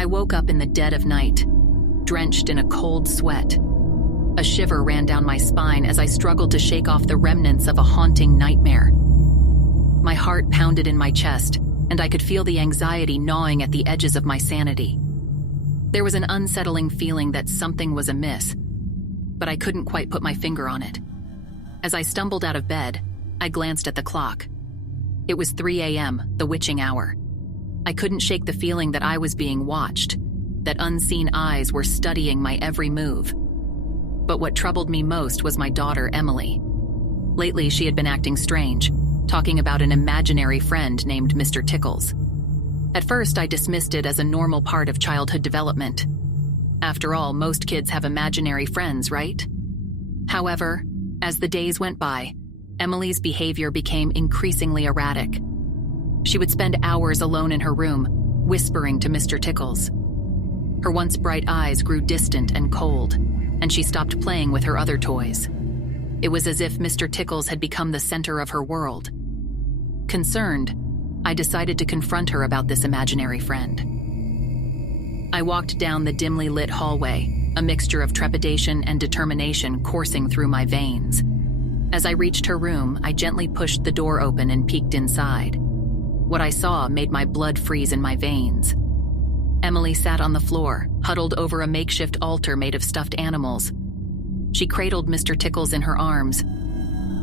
I woke up in the dead of night, drenched in a cold sweat. A shiver ran down my spine as I struggled to shake off the remnants of a haunting nightmare. My heart pounded in my chest, and I could feel the anxiety gnawing at the edges of my sanity. There was an unsettling feeling that something was amiss, but I couldn't quite put my finger on it. As I stumbled out of bed, I glanced at the clock. It was 3 a.m., the witching hour. I couldn't shake the feeling that I was being watched, that unseen eyes were studying my every move. But what troubled me most was my daughter, Emily. Lately, she had been acting strange, talking about an imaginary friend named Mr. Tickles. At first, I dismissed it as a normal part of childhood development. After all, most kids have imaginary friends, right? However, as the days went by, Emily's behavior became increasingly erratic. She would spend hours alone in her room, whispering to Mr. Tickles. Her once bright eyes grew distant and cold, and she stopped playing with her other toys. It was as if Mr. Tickles had become the center of her world. Concerned, I decided to confront her about this imaginary friend. I walked down the dimly lit hallway, a mixture of trepidation and determination coursing through my veins. As I reached her room, I gently pushed the door open and peeked inside. What I saw made my blood freeze in my veins. Emily sat on the floor, huddled over a makeshift altar made of stuffed animals. She cradled Mr. Tickles in her arms,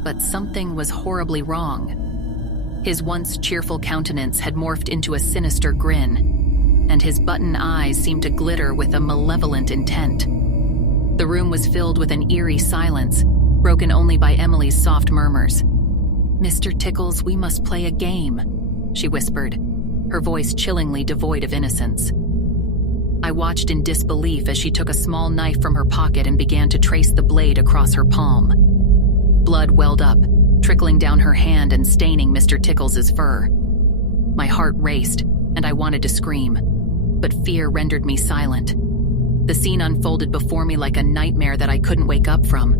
but something was horribly wrong. His once cheerful countenance had morphed into a sinister grin, and his button eyes seemed to glitter with a malevolent intent. The room was filled with an eerie silence, broken only by Emily's soft murmurs. "Mr. Tickles, we must play a game," she whispered, her voice chillingly devoid of innocence. I watched in disbelief as she took a small knife from her pocket and began to trace the blade across her palm. Blood welled up, trickling down her hand and staining Mr. Tickles' fur. My heart raced, and I wanted to scream, but fear rendered me silent. The scene unfolded before me like a nightmare that I couldn't wake up from.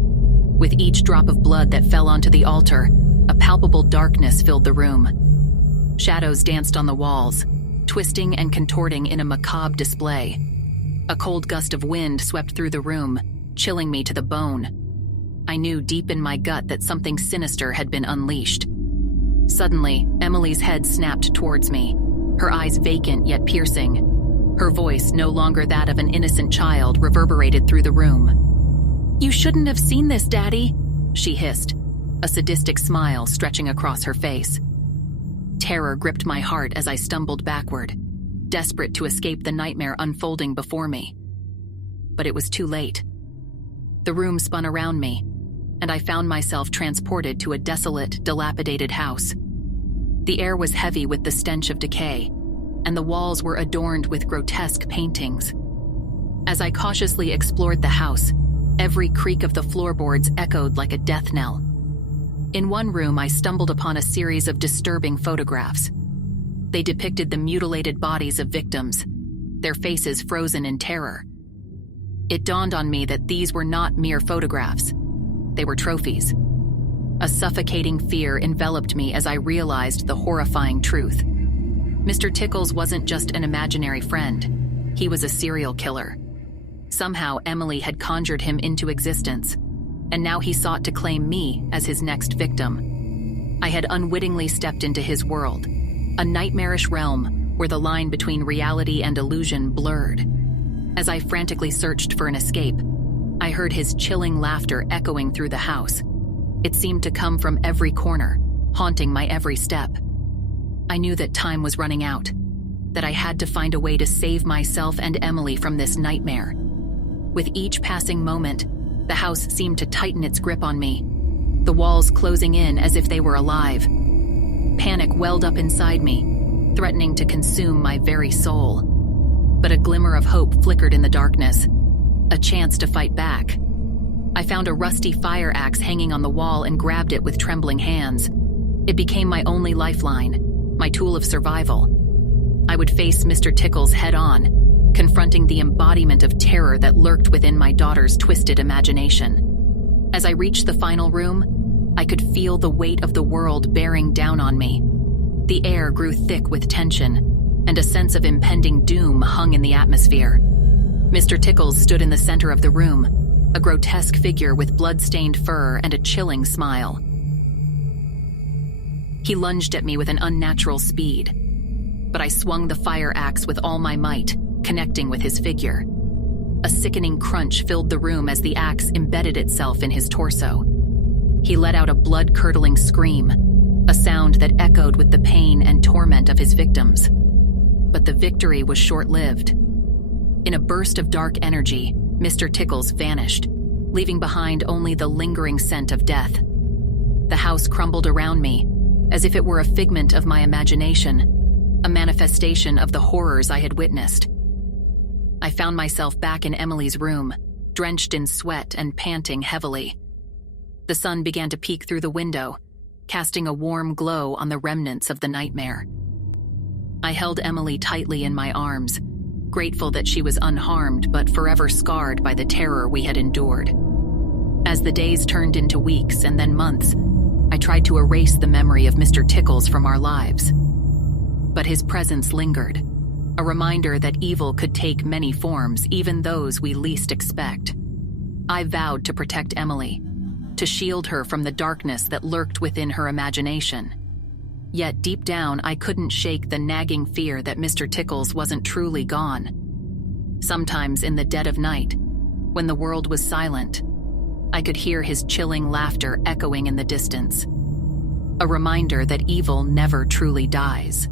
With each drop of blood that fell onto the altar, a palpable darkness filled the room. Shadows danced on the walls, twisting and contorting in a macabre display. A cold gust of wind swept through the room, chilling me to the bone. I knew deep in my gut that something sinister had been unleashed. Suddenly, Emily's head snapped towards me, her eyes vacant yet piercing. Her voice, no longer that of an innocent child, reverberated through the room. "You shouldn't have seen this, Daddy," she hissed, a sadistic smile stretching across her face. Terror gripped my heart as I stumbled backward, desperate to escape the nightmare unfolding before me. But it was too late. The room spun around me, and I found myself transported to a desolate, dilapidated house. The air was heavy with the stench of decay, and the walls were adorned with grotesque paintings. As I cautiously explored the house, every creak of the floorboards echoed like a death knell. In one room, I stumbled upon a series of disturbing photographs. They depicted the mutilated bodies of victims, their faces frozen in terror. It dawned on me that these were not mere photographs. They were trophies. A suffocating fear enveloped me as I realized the horrifying truth. Mr. Tickles wasn't just an imaginary friend. He was a serial killer. Somehow, Emily had conjured him into existence, and now he sought to claim me as his next victim. I had unwittingly stepped into his world, a nightmarish realm where the line between reality and illusion blurred. As I frantically searched for an escape, I heard his chilling laughter echoing through the house. It seemed to come from every corner, haunting my every step. I knew that time was running out, that I had to find a way to save myself and Emily from this nightmare. With each passing moment, the house seemed to tighten its grip on me, the walls closing in as if they were alive. Panic welled up inside me, threatening to consume my very soul. But a glimmer of hope flickered in the darkness, a chance to fight back. I found a rusty fire axe hanging on the wall and grabbed it with trembling hands. It became my only lifeline, my tool of survival. I would face Mr. Tickles head-on, confronting the embodiment of terror that lurked within my daughter's twisted imagination. As I reached the final room, I could feel the weight of the world bearing down on me. The air grew thick with tension, and a sense of impending doom hung in the atmosphere. Mr. Tickles stood in the center of the room, a grotesque figure with blood-stained fur and a chilling smile. He lunged at me with an unnatural speed, but I swung the fire axe with all my might, connecting with his figure. A sickening crunch filled the room as the axe embedded itself in his torso. He let out a blood-curdling scream, a sound that echoed with the pain and torment of his victims. But the victory was short-lived. In a burst of dark energy, Mr. Tickles vanished, leaving behind only the lingering scent of death. The house crumbled around me, as if it were a figment of my imagination, a manifestation of the horrors I had witnessed. I found myself back in Emily's room, drenched in sweat and panting heavily. The sun began to peek through the window, casting a warm glow on the remnants of the nightmare. I held Emily tightly in my arms, grateful that she was unharmed but forever scarred by the terror we had endured. As the days turned into weeks and then months, I tried to erase the memory of Mr. Tickles from our lives. But his presence lingered, a reminder that evil could take many forms, even those we least expect. I vowed to protect Emily, to shield her from the darkness that lurked within her imagination. Yet deep down, I couldn't shake the nagging fear that Mr. Tickles wasn't truly gone. Sometimes in the dead of night, when the world was silent, I could hear his chilling laughter echoing in the distance, a reminder that evil never truly dies.